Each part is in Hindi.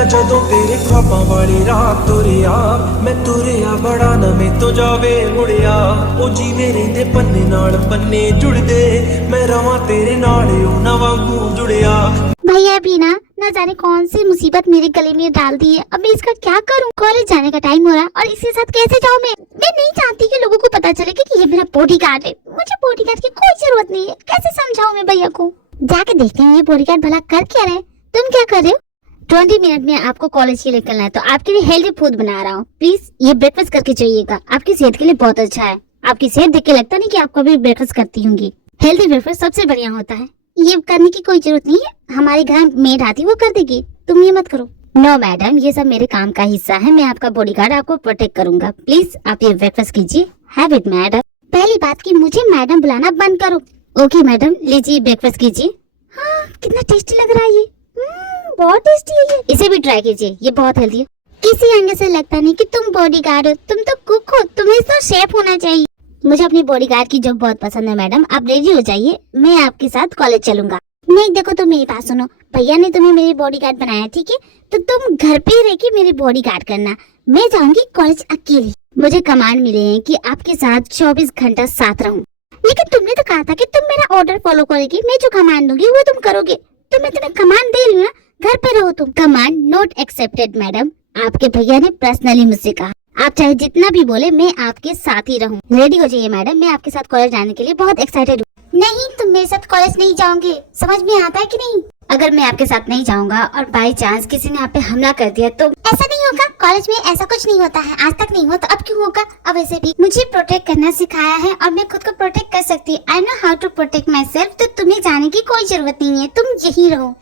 मैं जदों तेरे ख्वाबां वाली रात तुरिया, मैं तुरिया बड़ा न मैं तो जावे मुड़िया। ओ जी मेरे दे पन्ने नाल पन्ने जुड़दे, मैं रवां तेरे नाल ओ ना वांगू जुड़िया। भैया भी ना जाने कौन सी मुसीबत मेरे गले में डाल दी है। अब मैं इसका क्या करूं? कॉलेज जाने का टाइम हो रहा है और इसके साथ कैसे जाऊं? मैं नहीं चाहती कि लोगों को पता चले कि ये मेरा बॉडीगार्ड है। मुझे बॉडीगार्ड की कोई जरूरत नहीं है। कैसे समझाऊं मैं भैया को? जाके देखते हैं ये बॉडीगार्ड भला कर क्या रहे। तुम क्या कर रहे हो? 20 मिनट में आपको कॉलेज के लिए निकलना है, तो आपके लिए हेल्दी फूड बना रहा हूँ। प्लीज ये ब्रेकफास्ट करके जाइएगा, आपकी सेहत के लिए बहुत अच्छा है। आपकी सेहत देख के लगता नहीं कि आप कभी ब्रेकफास्ट करती होंगी। हेल्दी ब्रेकफास्ट सबसे बढ़िया होता है। ये करने की कोई जरूरत नहीं है, हमारे घर मेड आती वो कर देगी, तुम ये मत करो। नो मैडम, ये सब मेरे काम का हिस्सा है। मैं आपका बॉडीगार्ड, आपको प्रोटेक्ट करूंगा। प्लीज आप ये ब्रेकफास्ट कीजिए। Have it madam. पहली बात की मुझे मैडम बुलाना बंद करो। ओके मैडम, लीजिए ब्रेकफास्ट कीजिए। हाँ, कितना टेस्टी लग रहा है ये। बहुत टेस्टी है ये। इसे भी ट्राई कीजिए, ये बहुत हेल्दी है। किसी एंगल से लगता नहीं कि तुम बॉडीगार्ड हो, तुम तो कुक हो। तुम्हें तो शेफ होना चाहिए। मुझे अपनी बॉडीगार्ड की जॉब बहुत पसंद है मैडम, आप रेडी हो जाइए, मैं आपके साथ कॉलेज चलूंगा। नहीं देखो, तुम मेरी बात सुनो, भैया ने तुम्हें मेरी बॉडीगार्ड बनाया, ठीक है? तो तुम घर पे रह के मेरी बॉडीगार्ड करना। मैं जाऊंगी कॉलेज अकेली। मुझे कमांड मिले हैं कि आपके साथ 24 घंटा साथ रहूं। लेकिन तुमने तो कहा था कि तुम मेरा ऑर्डर फॉलो करोगी, मैं जो कमांड दूंगी वो तुम करोगे। तो मैं तुम्हें कमांड दे रही हूँ ना, घर पे रहो तुम। कमांड नॉट एक्सेप्टेड मैडम, आपके भैया ने पर्सनली मुझसे कहा। आप चाहे जितना भी बोले, मैं आपके साथ ही रहूं। रेडी हो जाइए मैडम, मैं आपके साथ कॉलेज जाने के लिए बहुत एक्साइटेड हूँ। नहीं, तुम मेरे साथ कॉलेज नहीं जाओगे, समझ में आता है कि नहीं? अगर मैं आपके साथ नहीं जाऊंगा और बाई चांस किसी ने आप पे हमला कर दिया तो? ऐसा नहीं होगा, कॉलेज में ऐसा कुछ नहीं होता है, आज तक नहीं हुआ, तो अब क्यों होगा? अब वैसे भी मुझे प्रोटेक्ट करना सिखाया है और मैं खुद को प्रोटेक्ट कर सकती हूँ। I know how to protect myself. तो तुम्हें जाने की कोई जरूरत नहीं है, तुम यही रहो।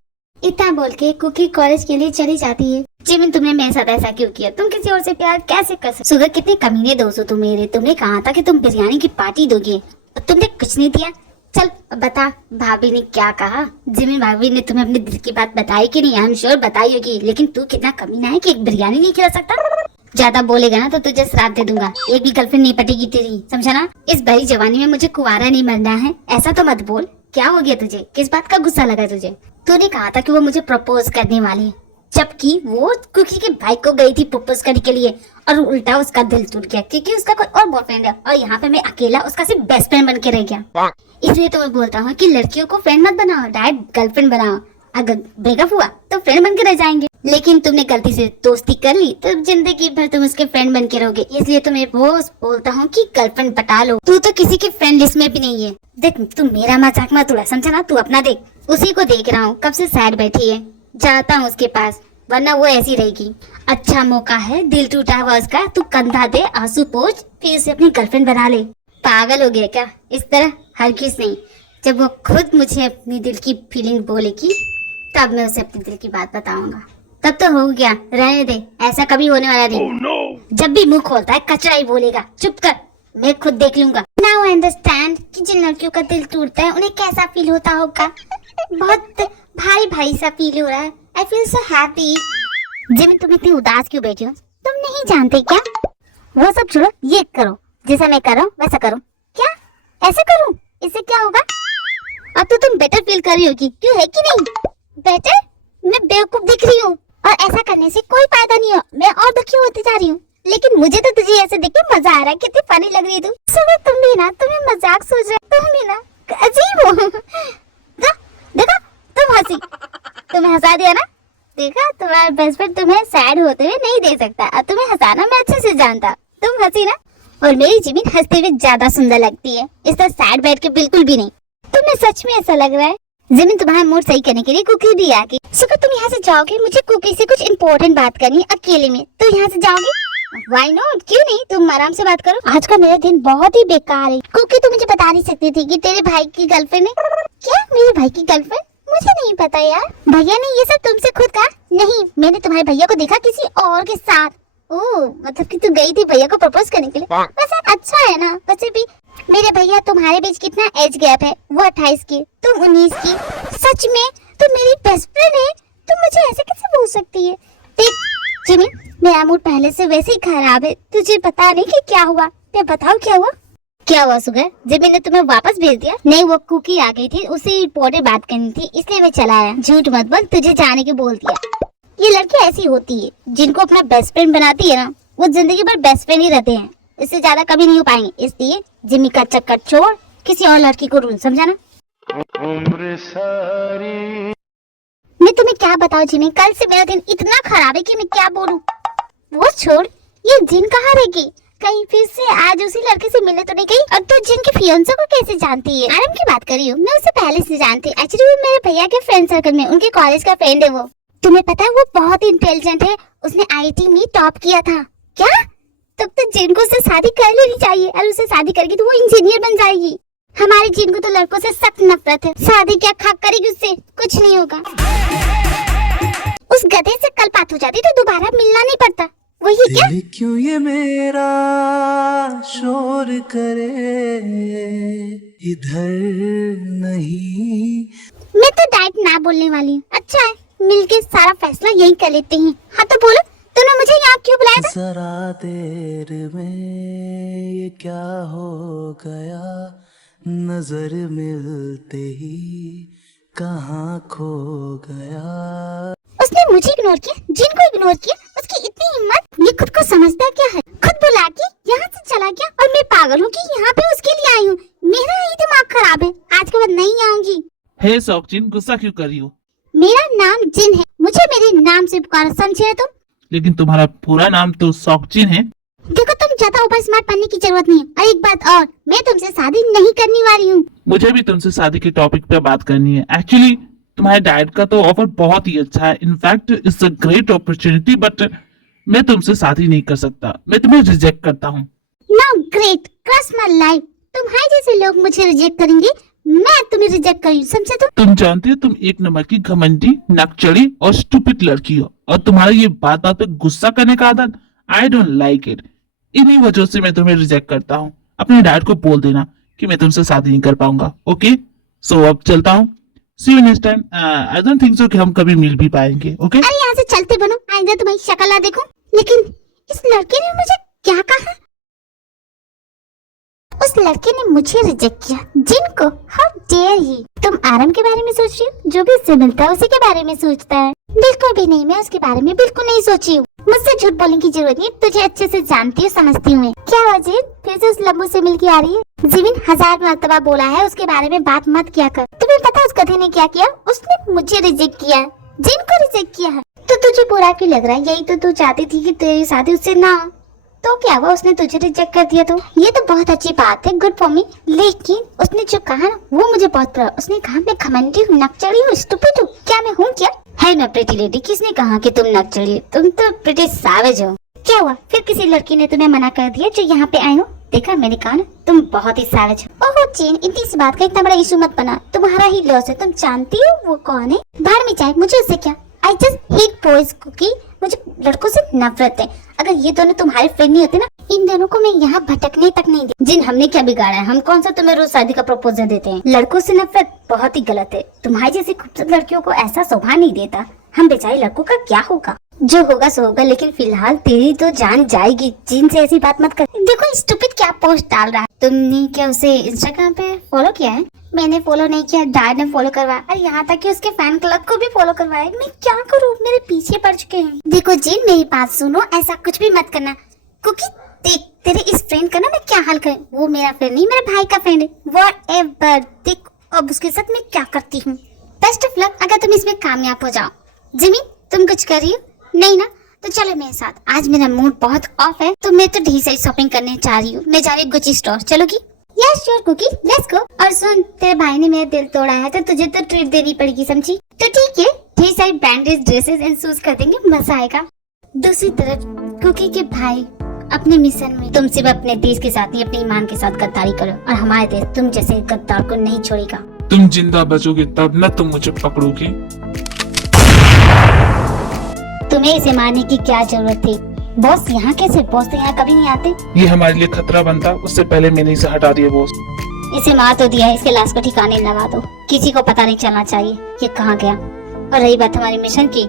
इतना बोल के कुकी कॉलेज के लिए चली जाती है। जिमिन, तुमने मेरे साथ ऐसा क्यों किया? तुम किसी और से प्यार कैसे कर सकते? सुगर, कितने कमीने दोस्त हो तुम मेरे। तुमने कहा था कि तुम बिरयानी की पार्टी दोगे और तुमने कुछ नहीं दिया। चल बता, भाभी ने क्या कहा? जिमिन, भाभी ने तुम्हें अपने दिल की बात बताई कि नहीं? आई एम श्योर बताई होगी, लेकिन तू कितना कमीना है कि एक बिरयानी नहीं खिला सकता। ज्यादा बोलेगा ना तो तुझे श्राप दे दूंगा। एक भी गर्लफ्रेंड नहीं पटेगी तेरी, समझा ना? इस भरी जवानी में मुझे कुंवारा नहीं मरना है, ऐसा तो मत बोल। क्या हो गया तुझे? किस बात का गुस्सा लगा तुझे? तूने कहा था कि वो मुझे प्रपोज करने वाली है, जबकि वो कुकी के भाई को गई थी प्रपोज करने के लिए और उल्टा उसका दिल टूट गया क्योंकि उसका कोई और बॉयफ्रेंड है और यहाँ पे मैं अकेला उसका सिर्फ बेस्ट फ्रेंड बन के रह गया। इसलिए तो मैं बोलता हूँ कि लड़कियों को फ्रेंड मत बनाओ, डायरेक्ट गर्लफ्रेंड बनाओ। अगर ब्रेकअप हुआ तो फ्रेंड बन के रह जाएंगे, लेकिन तुमने गलती से दोस्ती कर ली तो जिंदगी भर तुम उसके फ्रेंड बन के रहोगे। इसलिए तो मैं रोज बोलता हूँ कि गर्लफ्रेंड पटा लो। तू तो किसी के फ्रेंड लिस्ट में भी नहीं है। देख, तू मेरा मजाक मत उड़ा, समझा ना? तू अपना देख। उसी को देख रहा हूँ, कब से सैड बैठी है, जाता हूँ उसके पास, वरना वो ऐसी रहेगी। अच्छा मौका है, दिल टूटा हुआ उसका, तू कंधा दे, आंसू पोंछ, फिर उसे अपनी गर्लफ्रेंड बना ले। पागल हो गया क्या? इस तरह हरगिज़ नहीं। जब वो खुद मुझे अपनी दिल की फीलिंग बोलेगी तब मैं उसे अपनी दिल की बात बताऊंगा। तब तो हो गया, रहने दे, ऐसा कभी होने वाला नहीं। जब भी मुंह खोलता है कचरा ही बोलेगा। चुप कर, मैं खुद देख लूंगा। नाउ आई अंडरस्टैंड कि जिन लड़कियों का दिल टूटता है उन्हें कैसा फील होता होगा। बहुत भारी भारी सा फील हो रहा है। I feel so happy. Jimin, तुम इतनी उदास क्यों बैठी हो? तुम नहीं जानते क्या? वो सब छोड़ो, ये करो जैसा मैं कर रहा हूँ वैसा करो। क्या ऐसे करूँ? इससे क्या होगा? अब तो तुम बेटर फील कर रही होगी, क्यों है कि नहीं? बेटर? मैं बेवकूफ दिख रही हूँ और ऐसा करने से कोई फायदा नहीं हो, मैं और दुखी होती जा रही हूँ। लेकिन मुझे तो तुझे ऐसे देख के मजा आ रहा है, कितनी फनी लग रही है तू। सुनो, तुम भी ना, तुम्हें मजाक सोच रहे, तुम भी ना अजीब हो। देखा, तुम हंसी, तुम्हें हंसा दिया ना? देखा, तुम्हारा बेस्ट फ्रेंड तुम्हें सैड होते हुए नहीं देख सकता, अब तुम्हें हंसाना मैं अच्छे से जानता। तुम हंसी ना, और मेरी जिमिन हंसते हुए ज्यादा सुंदर लगती है, इस तरह सैड बैठ के बिल्कुल भी नहीं। तुम्हें सच में ऐसा लग रहा है? जिमिन, तुम्हारा मूड सही करने के लिए कुकी भी आ गई। सुको, तुम यहाँ से जाओगे, मुझे कुकी से कुछ इम्पोर्टेंट बात करनी है अकेले में, तो यहाँ से जाओगे? Why not? क्यों नहीं, तुम आराम से बात करो। आज का मेरा दिन बहुत ही बेकार है। कुकी, तू मुझे बता नहीं सकती थी कि तेरे भाई की गर्लफ्रेंड है? क्या, मेरे भाई की गर्लफ्रेंड? मुझे नहीं पता यार। भैया ने ये सब तुमसे खुद कहा? नहीं, मैंने तुम्हारे भैया को देखा किसी और के साथ। ओह, मतलब कि तू गई थी भैया को प्रपोज करने के लिए? वैसे अच्छा है ना, वैसे भी मेरे भैया तुम्हारे बीच कितना एज गैप है, वो 28 की, तुम 19 की। सच में तुम मेरी बेस्ट फ्रेंड है, तुम मुझे ऐसे कैसे बोल सकती है? देख जिमिन, मेरा मूड पहले से वैसे ही खराब है, तुझे पता नहीं कि क्या हुआ। मैं बताऊं क्या हुआ? क्या हुआ सुगर? जिमिन ने तुम्हें वापस भेज दिया? नहीं, वो कुकी आ गई थी, उससे इम्पोर्टेंट बात करनी थी, इसलिए मैं चला आया। झूठ मत बोल, तुझे जाने के बोल दिया। ये लड़की ऐसी होती है, जिनको अपना बेस्ट फ्रेंड बनाती है ना, वो जिंदगी भर बेस्ट फ्रेंड ही रहते हैं, इससे ज्यादा कभी नहीं हो पाएंगे। इसलिए जिम्मी का चक्कर छोड़, किसी और लड़की को ढूंढ, समझा ना। मैं तुम्हें क्या बताऊं जिम्मी, कल से मेरा दिन इतना खराब है कि मैं क्या बोलूं। वो छोड़, ये जिन कहाँ रहेगी? कहीं फिर से आज उसी लड़के से मिलने तो नहीं गई? और तू जिन के फियांसे को कैसे जानती है? आरम की बात कर रही हूँ, मैं उसे पहले से जानती। एक्चुअली वो मेरे भैया के फ्रेंड सर्कल में, उनके कॉलेज का फ्रेंड है वो। तुम्हें पता है वो बहुत इंटेलिजेंट है, उसने आईआईटी में टॉप किया था। क्या? तब तो जिन को उससे शादी कर लेनी चाहिए, और उससे शादी करेगी तो वो इंजीनियर बन जाएगी। हमारी जिन को तो लड़कों से सख्त नफरत है, शादी क्या खाक करेगी उससे, कुछ नहीं होगा। उस गधे से कल बात हो जाती तो दोबारा मिलना नहीं पड़ता। वही क्या? दिल क्यों ये मेरा शोर करे, इधर नहीं। मैं तो डाइट ना बोलने वाली हूँ। अच्छा है, मिलके सारा फैसला यही कर लेते हैं। हाँ तो बोलो, तुमने मुझे यहाँ क्यों बुलाया था? जरा देर में ये क्या हो गया, नजर मिलते ही कहाँ खो गया। उसने मुझे इग्नोर किया, जिन को इग्नोर किया, उसकी इतनी हिम्मत। ये खुद को समझता क्या है? खुद बुला के यहाँ से चला गया, और मैं पागल हूँ कि यहाँ पे उसके लिए आई हूँ। मेरा ही दिमाग खराब है, आज के बाद नहीं आऊंगी। हे सौखजिन, गुस्सा क्यों कर रही हो? मेरा नाम जिन है, मुझे मेरे नाम से पुकारो, समझे तुम? लेकिन तुम्हारा पूरा नाम तो सौखजिन है। देखो, तुम ज्यादा ओवर स्मार्ट बनने की जरूरत नहीं है। और एक बात और, मैं तुमसे शादी नहीं करने वाली हूँ। मुझे भी तुमसे शादी के टॉपिक पे बात करनी है। एक्चुअली तुम्हारे डैड का तो ऑफर बहुत ही अच्छा है, in fact it's a great opportunity, but मैं तुमसे शादी नहीं कर सकता, मैं तुम्हें रिजेक्ट करता हूँ। No great, crush my life. तुम्हारे जैसे लोग मुझे रिजेक्ट करेंगे, मैं तुम्हें रिजेक्ट करूँ, समझे तुम जानती हो तुम एक नंबर की घमंडी, नकचड़ी और स्टूपिड लड़की हो, और तुम्हारा ये बात बात पे गुस्सा करने का आदत, आई डोंट लाइक इट। इन्हीं वजह से मैं तुम्हें रिजेक्ट करता हूँ। अपने डैड को बोल देना कि मैं तुमसे शादी नहीं कर पाऊंगा। ओके, सो अब चलता हूँ। See you next time. I don't think so कि हम कभी मिल भी पाएंगे। ओके? अरे यहाँ से चलते बनो, आइंदा तुम्हारी शक्ल ना देखूं। लेकिन इस लड़के ने मुझे क्या कहा? उस लड़के ने मुझे रिजेक्ट किया, जिनको हाउ डेयर ही। तुम आरम के बारे में सोच रही हो? जो भी उससे मिलता है उसी के बारे में सोचता है। बिल्कुल भी नहीं, मैं उसके बारे में बिल्कुल नहीं सोची हूँ। मुझसे झूठ बोलने की जरूरत नहीं, तुझे अच्छे से जानती हूँ, समझती हूँ मैं। क्या वजह फिर से उस लम्बू से मिलके आ रही है? जिमिन 1000 मर्तबा बोला है उसके बारे में बात मत किया कर। तुम्हें पता उस गधे ने क्या किया? उसने मुझे रिजेक्ट किया है, जिन को रिजेक्ट किया है। तो तुझे बुरा क्यों लग रहा है? यही तो तू चाहती थी कि तेरी शादी उससे ना हो, तो क्या हुआ? उसने तुझे रिजेक्ट कर दिया। तो ये तो बहुत अच्छी बात है, गुड फॉर मी। लेकिन उसने जो कहा ना, वो मुझे बहुत बुरा। उसने कहा मैं घमंडी हूँ, नकचड़ी हूँ, स्टूपिड हूँ। क्या मैं हूँ क्या? है ना प्रीटी लेडी, किसने कहा कि तुम नकचड़ी? तुम तो प्रीटी सैवेज हो। क्या हुआ फिर? किसी लड़की ने तुम्हें मना कर दिया जो यहाँ पे आई हो? देखा, मैंने कहा ना तुम बहुत ही सैवेज हो। ओह चेन, इतनी सी बात का इतना बड़ा इशू मत बना। तुम्हारा ही लॉस है। तुम जानती हो वो कौन है? बाहर में जाए, मुझे उससे क्या। I just hate boys cookie. मुझे लड़कों से नफरत है। अगर ये दोनों तुम्हारे फ्रेंड नहीं होते ना, इन दोनों को मैं यहाँ भटकने तक नहीं दी। जिन हमने क्या बिगाड़ा है? हम कौन सा तुम्हें रोज शादी का प्रपोजल देते हैं? लड़कों से नफरत बहुत ही गलत है। तुम्हारी जैसी खूबसूरत लड़कियों को ऐसा शोभा नहीं देता। हम बेचारे लड़कों का क्या होगा? जो होगा सो होगा, लेकिन फिलहाल तेरी तो जान जाएगी। जिन से ऐसी बात मत कर। देखो स्टूपिड क्या पोस्ट डाल रहा है। तुमने क्या उसे इंस्टाग्राम पे फॉलो किया है? मैंने फॉलो नहीं किया, डैड ने फॉलो करवाया, और यहाँ तक कि उसके फैन क्लब को भी फॉलो करवाया। मैं क्या करूँ, मेरे पीछे पड़ चुके हैं। देखो जिन, मेरी बात सुनो, ऐसा कुछ भी मत करना, क्योंकि देख तेरे इस फ्रेंड का ना मैं क्या हाल करूँ। वो मेरा फ्रेंड नहीं, मेरे भाई का फ्रेंड है। व्हाटएवर, देख अब उसके साथ मैं क्या करती हूँ। बेस्ट ऑफ लक अगर तुम इसमें कामयाब हो जाओ। जिमी, तुम कुछ कर रही हो? नहीं ना, तो चलो मेरे साथ। आज मेरा मूड बहुत ऑफ है, तो मैं तो ढेर सारी शॉपिंग करने जा रही हूँ। मैं जा रही हूँ गुची स्टोर, चलोगी? Yes sure Cookie, let's go. और सुन, तेरे भाई ने मेरा दिल तोड़ा है तो तुझे तो ट्रीट देनी पड़ेगी, समझी? तो ठीक है, ढेर सारी ब्रांडेड ड्रेसेस एंड शूज कर देंगे, मजा आएगा। दूसरी तरफ कुकी के भाई अपने मिशन में, तुम सिर्फ अपने देश के साथ नहीं अपने ईमान के साथ गद्दारी करो, और हमारे देश तुम जैसे गद्दार को नहीं छोड़ेगा। तुम जिंदा बचोगे तब न तुम मुझे पकड़ोगे। तुम्हें इसे मारने की क्या जरूरत थी? बॉस यहाँ कैसे? बॉस तो यहाँ कभी नहीं आते। ये हमारे लिए खतरा बनता, उससे पहले मैंने इसे हटा दिया बॉस। इसे मार तो दिया है, इसके लाश को ठिकाने लगा दो। किसी को पता नहीं चलना चाहिए ये कहाँ गया। और रही बात हमारी मिशन की,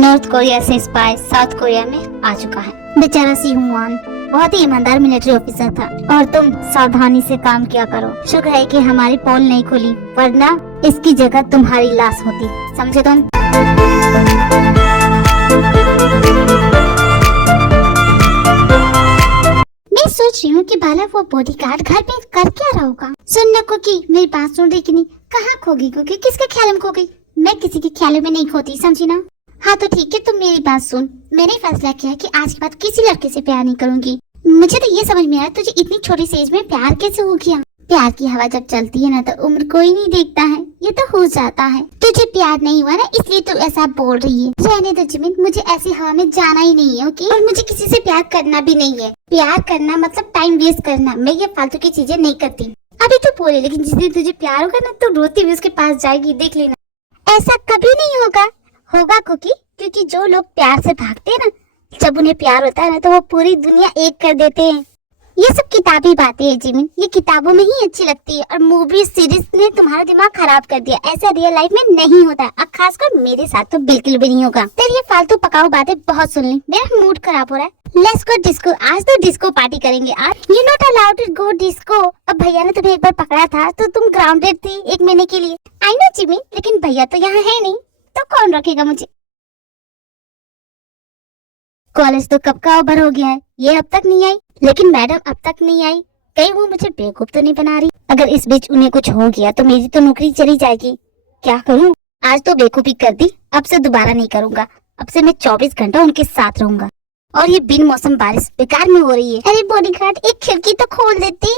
नॉर्थ कोरिया से स्पाई साउथ कोरिया में आ चुका है। बेचारा सिहुआन बहुत ही ईमानदार मिलिट्री ऑफिसर था, और तुम सावधानी से काम किया करो। शुक्र है कि हमारी पोल नहीं खुली, वरना इसकी जगह तुम्हारी लाश होती, समझे तुम? मैं सोच रही हूँ कि बाला वो बॉडीगार्ड घर पे कर क्या रहा होगा। सुन ना कुकी, मेरी बात सुन रही कि नहीं? कहाँ खो गई कुकी? किसके ख्याल में खो गई? मैं किसी के ख्याल में नहीं खोती, समझी ना? हाँ तो ठीक है, तुम मेरी बात सुन। मैंने फैसला किया कि आज के बाद किसी लड़के से प्यार नहीं करूंगी। मुझे तो ये समझ में आया तुझे इतनी छोटी सी एज में प्यार कैसे हो गया। प्यार की हवा जब चलती है ना तो उम्र कोई नहीं देखता है, ये तो हो जाता है। तुझे प्यार नहीं हुआ ना इसलिए तू ऐसा बोल रही है। रहने दो जिमिन, मुझे ऐसी हवा में जाना ही नहीं है, ओके? और मुझे किसी से प्यार करना भी नहीं है। प्यार करना मतलब टाइम वेस्ट करना। मैं ये फालतू की चीजें नहीं करती। अभी तो बोले, लेकिन जिस दिन तुझे प्यार होगा ना तो रोती हुई उसके पास जाएगी, देख लेना। ऐसा कभी नहीं होगा। होगा कुकी, क्योंकि जो लोग प्यार से भागते हैं ना, जब उन्हें प्यार होता है ना तो वो पूरी दुनिया एक कर देते हैं। ये सब किताबी बातें हैं जिमिन, ये किताबों में ही अच्छी लगती है और मूवी सीरीज ने तुम्हारा दिमाग खराब कर दिया। ऐसा रियल लाइफ में नहीं होता, और खासकर मेरे साथ तो बिल्कुल भी नहीं होगा। तेरी ये फालतू पकाऊ बातें बहुत सुन ली, मेरा मूड खराब हो रहा है। लेट्स गो डिस्को, आज तो डिस्को पार्टी करेंगे। आज you not allowed to go disco. अब भैया ने तुम्हें एक बार पकड़ा था तो तुम ग्राउंडेड थी 1 महीने के लिए। आई नो जिमिन, लेकिन भैया तो यहाँ है नहीं, तो कौन रखेगा मुझे? कॉलेज तो कब का ओवर हो गया है, ये अब तक नहीं आई। लेकिन मैडम अब तक नहीं आई, कहीं वो मुझे बेवकूफ तो नहीं बना रही? अगर इस बीच उन्हें कुछ हो गया तो मेरी तो नौकरी चली जाएगी। क्या करूं? आज तो बेवकूफी कर दी, अब से दोबारा नहीं करूंगा। अब से मैं 24 घंटा उनके साथ रहूंगा। और ये बिन मौसम बारिश बेकार में हो रही है। अरे बॉडीगार्ड, एक खिड़की तो खोल देती।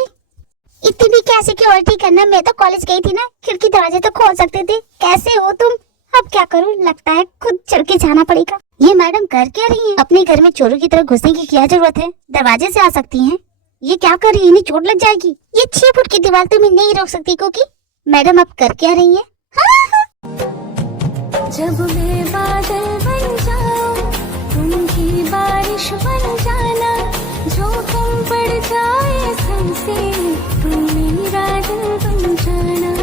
इतनी भी क्या सिक्योरिटी करना? मैं तो कॉलेज गई थी ना, खिड़की दरवाजे तो खोल सकते थे। कैसे हो तुम? अब क्या करूं, लगता है खुद चढ़ के जाना पड़ेगा। ये मैडम कर क्या रही हैं? अपने घर में चोरों की तरह घुसने की क्या जरूरत है? दरवाजे से आ सकती हैं। ये क्या कर रही है? इन्हें चोट लग जाएगी। ये 6 फुट की दीवार तुम्हें नहीं रोक सकती क्योंकि मैडम अब कर क्या रही है? जब मैं बादल बन जाऊं, तुम भी बारिश बन जाना। जो कम पड़ जाए हमसे, तुम मेरा दिल बन जाना।